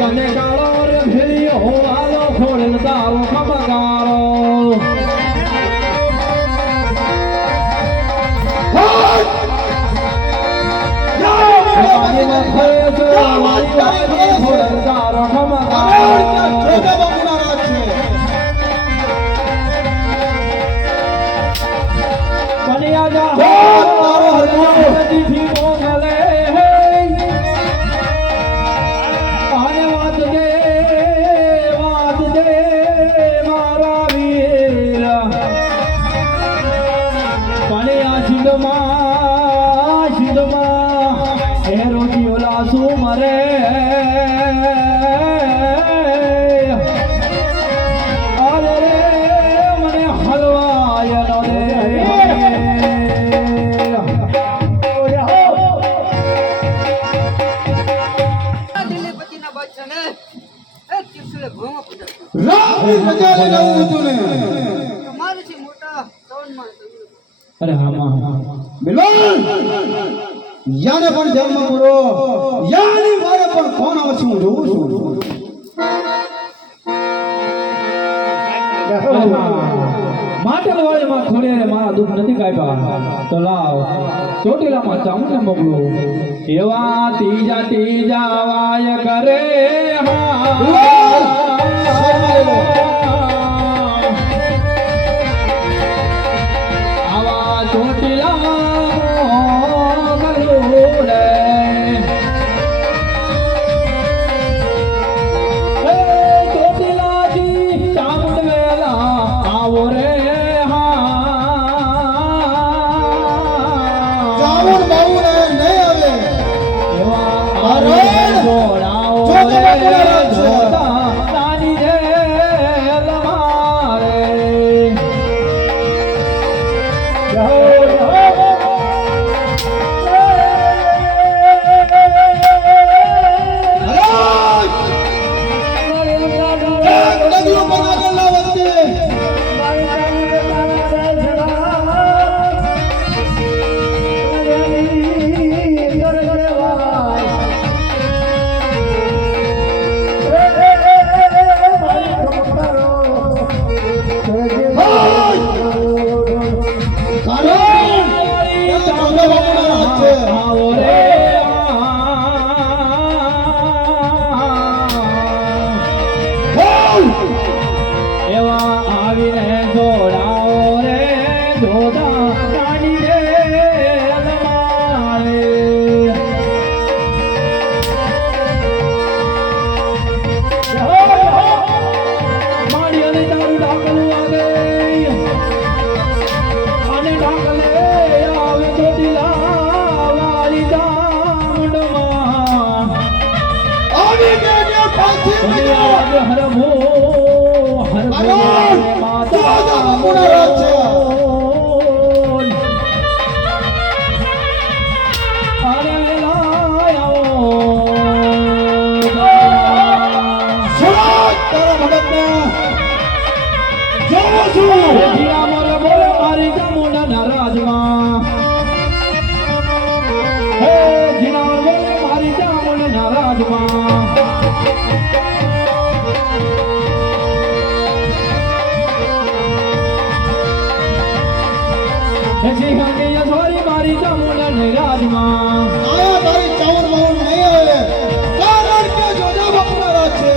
તને કાળો રે ભેળીઓ હાલો ખોડેલ તારો ખમકારો અરે હા બિલકુલ યાને પણ જન્મ પૂરો યાની મારે પણ કોણ આવશે હું જોઉં છું માટલ વાળીમાં ખોડે મારા દુઃખ નથી કાપ્યા તો લાવ ચોટીલામાં ચામુંડને મોકલો એવા ત્રીજા ત્રીજા વાય કરે આવા ચોટીલા આયા તારી ચાવર માવર નહીં આવે કારણ કે જોજા બાપુના રાજ છે